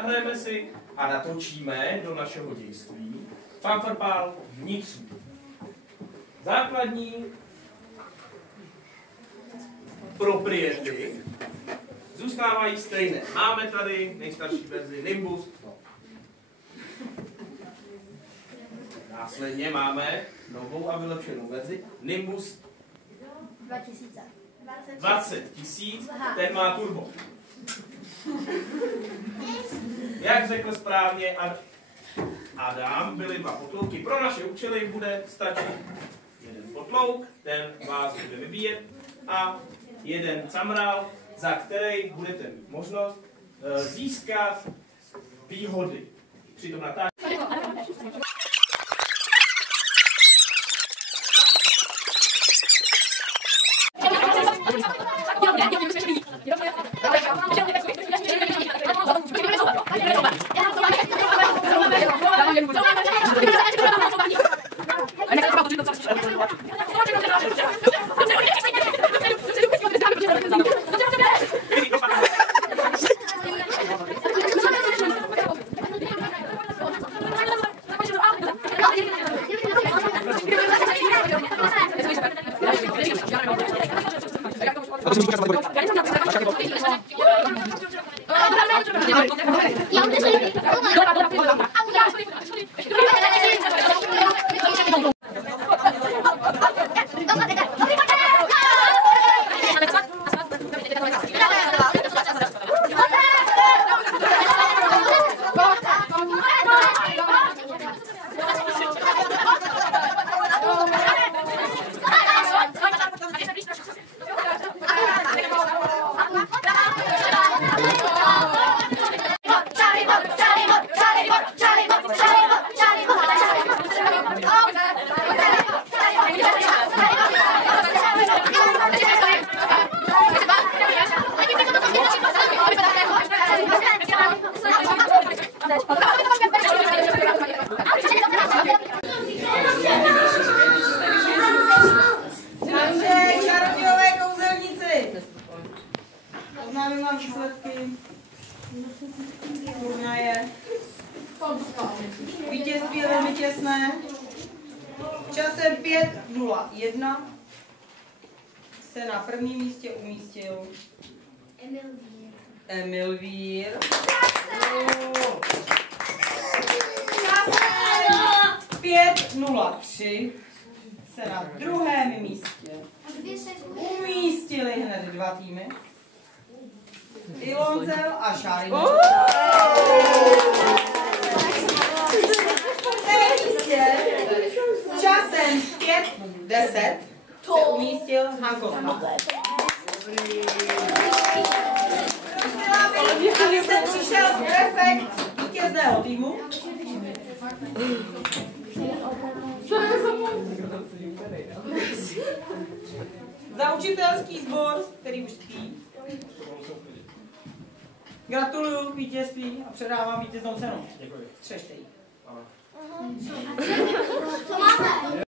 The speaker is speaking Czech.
nahrajeme si a natočíme do našeho dějství Fanfarpál vnitřní. Základní propriety zůstávají stejné. Máme tady nejstarší verzi Nimbus. Následně máme novou a vylepšenou verzi Nimbus 20 000, ten má turbo. Jak řekl správně Adam, byly dva potlouky. Pro naše účely bude stačit jeden potlouk, ten vás bude vybíjet, a jeden camrál, za který budete mít možnost získat výhody při tom natáčení. Oznámím vám výsledky turnaje. Vítězství je velmi těsné. Časem 5:01 se na prvním místě umístil Emil Vír. Časem 5:03 se na druhém místě umístili hned dva týmy. Iloncel a Šárin. V místě s časem 5:10 se umístil Hanko Smal. Aby se přišel efekt vítězného týmu. Za učitelský sbor, který už spí. Gratuluju k vítězství a předávám vítěznou cenu. Děkuji. Střežte ji. Co máte?